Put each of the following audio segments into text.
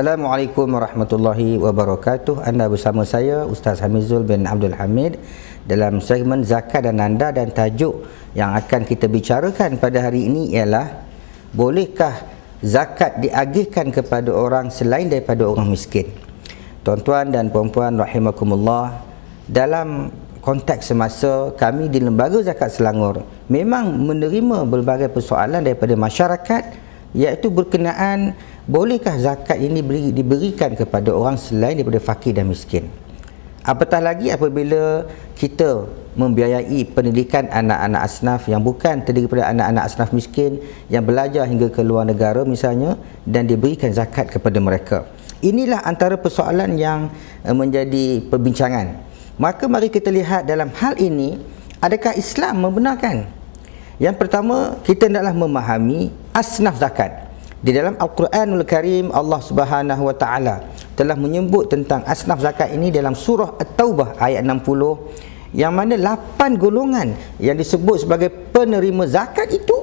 Assalamualaikum warahmatullahi wabarakatuh. Anda bersama saya Ustaz Hamizul bin Abdul Hamid dalam segmen Zakat dan Nanda, dan tajuk yang akan kita bicarakan pada hari ini ialah bolehkah zakat diagihkan kepada orang selain daripada orang miskin. Tuan-tuan dan puan-puan rahimakumullah, dalam konteks semasa kami di Lembaga Zakat Selangor memang menerima berbagai persoalan daripada masyarakat, iaitu berkenaan bolehkah zakat ini diberikan kepada orang selain daripada fakir dan miskin. Apatah lagi apabila kita membiayai pendidikan anak-anak asnaf yang bukan terdiri daripada anak-anak asnaf miskin yang belajar hingga ke luar negara misalnya, dan diberikan zakat kepada mereka. Inilah antara persoalan yang menjadi perbincangan. Maka mari kita lihat dalam hal ini, adakah Islam membenarkan? Yang pertama, kita hendaklah memahami asnaf zakat. Di dalam Al-Quranul Karim, Allah Subhanahu Wa Taala telah menyebut tentang asnaf zakat ini dalam surah At-Taubah ayat 60, yang mana 8 golongan yang disebut sebagai penerima zakat itu,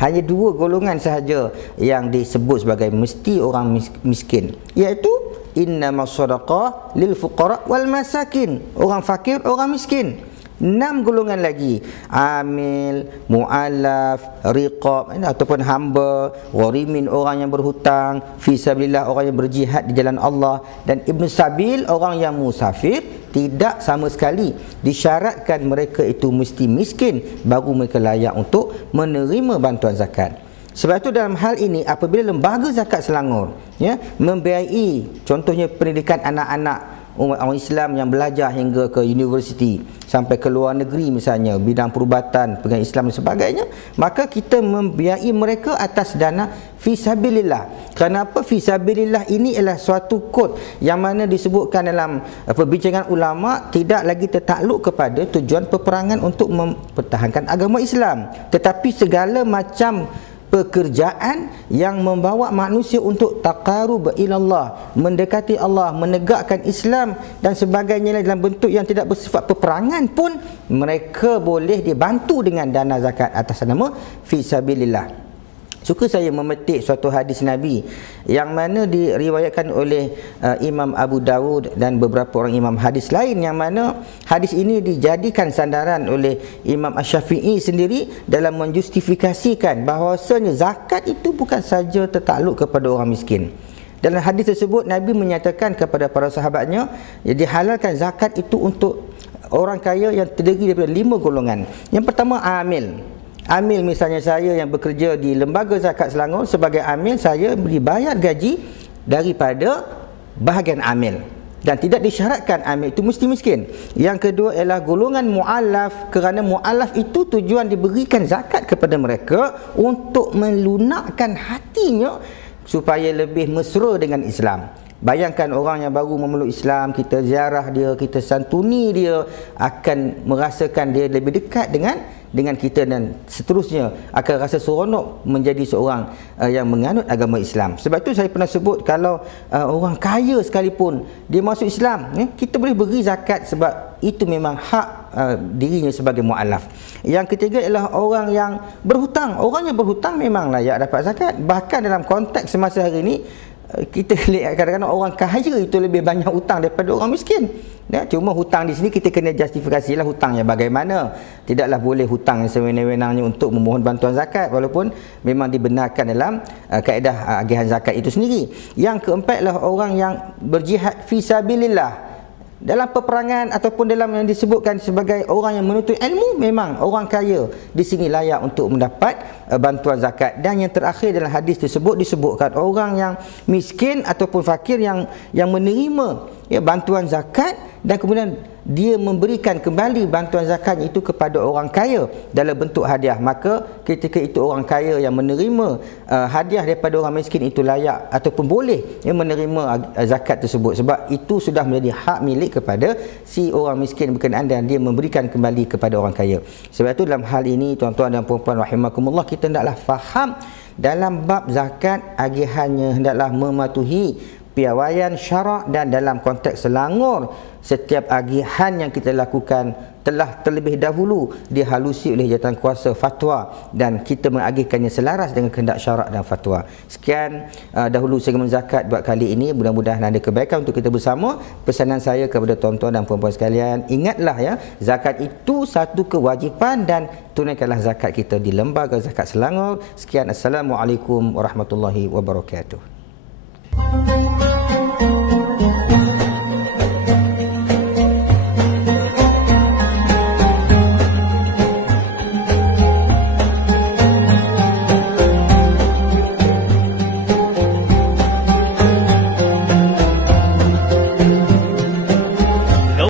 hanya 2 golongan sahaja yang disebut sebagai mesti orang miskin, iaitu innamas shadaqah lil fuqara wal masakin, orang fakir, orang miskin. 6 golongan lagi, amil, mu'allaf, riqab ataupun hamba, gharimin orang yang berhutang, fisabilillah orang yang berjihad di jalan Allah, dan ibnu sabil orang yang musafir. Tidak sama sekali disyaratkan mereka itu mesti miskin baru mereka layak untuk menerima bantuan zakat. Sebab itu dalam hal ini, apabila Lembaga Zakat Selangor membiayai contohnya pendidikan anak-anak orang Islam yang belajar hingga ke universiti sampai ke luar negeri misalnya, bidang perubatan, pegang Islam dan sebagainya, maka kita membiayai mereka atas dana fisabilillah. Kenapa fisabilillah? Ini adalah suatu kod yang mana disebutkan dalam perbincangan ulama, tidak lagi tertakluk kepada tujuan peperangan untuk mempertahankan agama Islam, tetapi segala macam pekerjaan yang membawa manusia untuk taqarrub ilallah, mendekati Allah, menegakkan Islam dan sebagainya dalam bentuk yang tidak bersifat peperangan pun, mereka boleh dibantu dengan dana zakat atas nama fisabilillah. Suka saya memetik suatu hadis Nabi yang mana diriwayatkan oleh Imam Abu Dawud dan beberapa orang imam hadis lain, yang mana hadis ini dijadikan sandaran oleh Imam Asy-Syafi'i sendiri dalam menjustifikasikan bahawasanya zakat itu bukan saja tertakluk kepada orang miskin. Dalam hadis tersebut, Nabi menyatakan kepada para sahabatnya, dihalalkan zakat itu untuk orang kaya yang terdiri daripada 5 golongan. Yang pertama, amil. Amil, misalnya saya yang bekerja di Lembaga Zakat Selangor sebagai amil, saya dibayar gaji daripada bahagian amil dan tidak disyaratkan amil itu mesti miskin. Yang kedua ialah golongan mu'allaf, kerana mu'allaf itu tujuan diberikan zakat kepada mereka untuk melunakkan hatinya supaya lebih mesra dengan Islam. Bayangkan orang yang baru memeluk Islam, kita ziarah dia, kita santuni dia, akan merasakan dia lebih dekat dengan kita, dan seterusnya akan rasa seronok menjadi seorang yang menganut agama Islam. Sebab itu saya pernah sebut, kalau orang kaya sekalipun dia masuk Islam, kita boleh beri zakat sebab itu memang hak dirinya sebagai mu'allaf. Yang ketiga ialah orang yang berhutang. Orang yang berhutang memang layak dapat zakat. Bahkan dalam konteks semasa hari ini, kita lihat kadang-kadang orang kaya itu lebih banyak hutang daripada orang miskin. Cuma hutang di sini kita kena justifikasilah hutangnya bagaimana. Tidaklah boleh hutang sewenang-wenangnya untuk memohon bantuan zakat, walaupun memang dibenarkan dalam kaedah agihan zakat itu sendiri. Yang keempat adalah orang yang berjihad fisabilillah dalam peperangan ataupun dalam yang disebutkan sebagai orang yang menuntut ilmu. Memang orang kaya di sini layak untuk mendapat bantuan zakat. Dan yang terakhir dalam hadis tersebut disebutkan orang yang miskin ataupun fakir yang menerima bantuan zakat, dan kemudian dia memberikan kembali bantuan zakat itu kepada orang kaya dalam bentuk hadiah, maka ketika itu orang kaya yang menerima hadiah daripada orang miskin itu layak ataupun boleh menerima zakat tersebut, sebab itu sudah menjadi hak milik kepada si orang miskin berkenaan, dan dia memberikan kembali kepada orang kaya. Sebab itu dalam hal ini, tuan-tuan dan puan-puan rahimakumullah, kita hendaklah faham dalam bab zakat, agihannya hendaklah mematuhi piawaian syarak, dan dalam konteks Selangor setiap agihan yang kita lakukan telah terlebih dahulu dihalusi oleh jawatan kuasa fatwa dan kita mengagihkannya selaras dengan kehendak syarak dan fatwa. Sekian dahulu segmen zakat buat kali ini. Mudah-mudahan ada kebaikan untuk kita bersama. Pesanan saya kepada tuan-tuan dan puan-puan sekalian, ingatlah ya, zakat itu satu kewajipan dan tunaikanlah zakat kita di Lembaga Zakat Selangor. Sekian, Assalamualaikum warahmatullahi wabarakatuh.